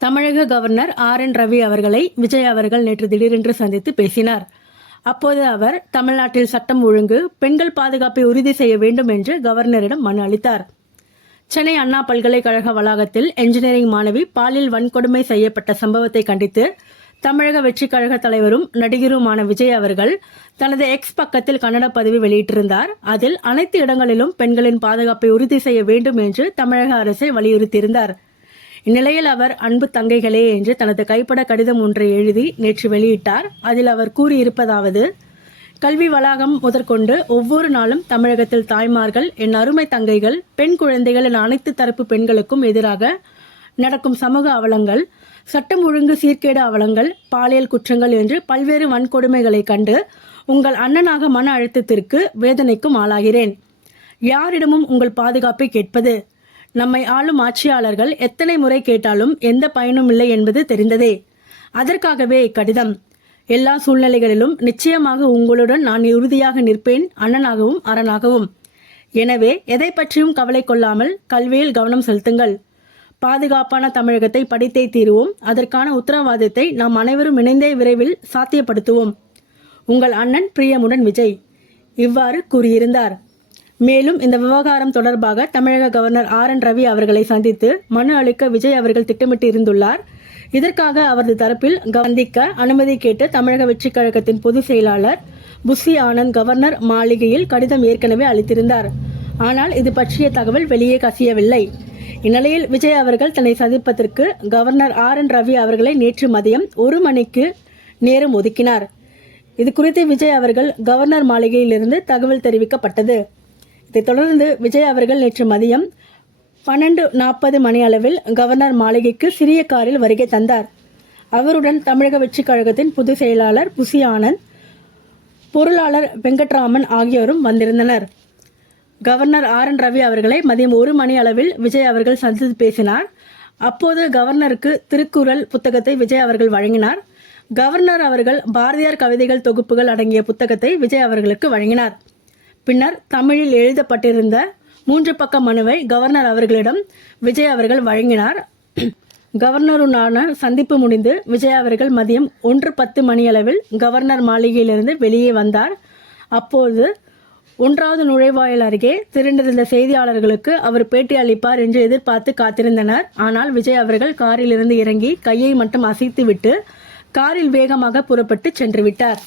தமிழக governor R. N.. Ravi அவர்களை விஜய் அவர்கள் நேற்று திடீரென்று சந்தித்து பேசினார். அப்போது அவர் தமிழ்நாட்டில் சட்டம் ஒழுங்கு, பெண்கள் பாதுகாப்பை உறுதி செய்ய வேண்டும் என்று கவர்னரிடம் மனு அளித்தார். சென்னை அண்ணா பல்கலைக்கழக வளாகத்தில் என்ஜினியரிங் மாணவி பாலியல் வன்கொடுமை செய்யப்பட்ட சம்பவத்தை கண்டித்து தமிழக வெற்றிக் கழக தலைவரும் நடிகருமான விஜய் அவர்கள் தனது எக்ஸ் பக்கத்தில் கன்னட பதிவு வெளியிட்டிருந்தார். அதில் அனைத்து இடங்களிலும் பெண்களின் பாதுகாப்பை உறுதி செய்ய வேண்டும் என்று தமிழக அரசை வலியுறுத்தியிருந்தார். இந்நிலையில் அவர் அன்பு தங்கைகளே என்று தனது கைப்பட கடிதம் ஒன்றை எழுதி நேற்று வெளியிட்டார். அதில் அவர் கூறியிருப்பதாவது: கல்வி வளாகம் முதற்கொண்டு ஒவ்வொரு நாளும் தமிழகத்தில் தாய்மார்கள், என் அருமை தங்கைகள், பெண் குழந்தைகள் என அனைத்து தரப்பு பெண்களுக்கும் எதிராக நடக்கும் சமூக அவலங்கள், சட்டம் ஒழுங்கு சீர்கேடு அவலங்கள், பாலியல் குற்றங்கள் என்று பல்வேறு வன்கொடுமைகளை கண்டு உங்கள் அண்ணனாக மன அழுத்தத்திற்கு வேதனைக்கும் ஆளாகிறேன். யாரிடமும் உங்கள் பாதுகாப்பை கேட்பது? நம்மை ஆளும் ஆட்சியாளர்கள் எத்தனை முறை கேட்டாலும் எந்த பயனும் இல்லை என்பது தெரிந்ததே. அதற்காகவே இக்கடிதம். எல்லா சூழ்நிலைகளிலும் நிச்சயமாக உங்களுடன் நான் உறுதியாக நிற்பேன், அண்ணனாகவும் அரணாகவும். எனவே எதை பற்றியும் கவலை கொள்ளாமல் கல்வியில் கவனம் செலுத்துங்கள். பாதுகாப்பான தமிழகத்தை படித்தே தீருவோம். அதற்கான உத்தரவாதத்தை நாம் அனைவரும் இணைந்தே விரைவில் சாத்தியப்படுத்துவோம். உங்கள் அண்ணன் பிரியமுடன் விஜய் இவ்வாறு கூறியிருந்தார். மேலும் இந்த விவகாரம் தொடர்பாக தமிழக கவர்னர் ஆர்.என். ரவி அவர்களை சந்தித்து மனு அளிக்க விஜய் அவர்கள் திட்டமிட்டு இருந்துள்ளார். இதற்காக அவரது தரப்பில் சந்திக்க அனுமதி கேட்டு தமிழக வெற்றிக் கழகத்தின் பொதுச் செயலாளர் புசி ஆனந்த் கவர்னர் மாளிகையில் கடிதம் ஏற்கனவே அளித்திருந்தார். ஆனால் இது பற்றிய தகவல் வெளியே கசியவில்லை. இந்நிலையில் விஜய் அவர்கள் தன்னை சந்திப்பதற்கு கவர்னர் ஆர்.என். ரவி அவர்களை நேற்று மதியம் 1 மணிக்கு நேரம் ஒதுக்கினார். இது குறித்து விஜய் அவர்கள் கவர்னர் மாளிகையிலிருந்து தகவல் தெரிவிக்கப்பட்டது. இதைத் தொடர்ந்து விஜய் அவர்கள் நேற்று மதியம் 12:40 மணி அளவில் கவர்னர் மாளிகைக்கு சிறிய காரில் வருகை தந்தார். அவருடன் தமிழக வெற்றிக் கழகத்தின் பொதுச் செயலாளர் புசி ஆனந்த், பொருளாளர் வெங்கட்ராமன் ஆகியோரும் வந்திருந்தனர். Governor R. N.. ரவி அவர்களை மதியம் 1 மணி அளவில் விஜய் அவர்கள் சந்தித்து பேசினார். அப்போது கவர்னருக்கு திருக்குறள் புத்தகத்தை விஜய் அவர்கள் வழங்கினார். கவர்னர் அவர்கள் பாரதியார் கவிதைகள் தொகுப்புகள் அடங்கிய புத்தகத்தை விஜய் அவர்களுக்கு வழங்கினார். பின்னர் தமிழில் எழுதப்பட்டிருந்த 3 பக்க மனுவை கவர்னர் அவர்களிடம் விஜய் அவர்கள் வழங்கினார். கவர்னருடனான சந்திப்பு முடிந்து விஜய் அவர்கள் மதியம் 1:10 மணியளவில் கவர்னர் மாளிகையிலிருந்து வெளியே வந்தார். அப்போது 1வது நுழைவாயில் அருகே திரண்டிருந்த செய்தியாளர்களுக்கு அவர் பேட்டி அளிப்பார் என்று எதிர்பார்த்து காத்திருந்தனர். ஆனால் விஜய் அவர்கள் காரில் இருந்து இறங்கி கையை மட்டும் அசைத்துவிட்டு காரில் வேகமாக புறப்பட்டு சென்று விட்டார்.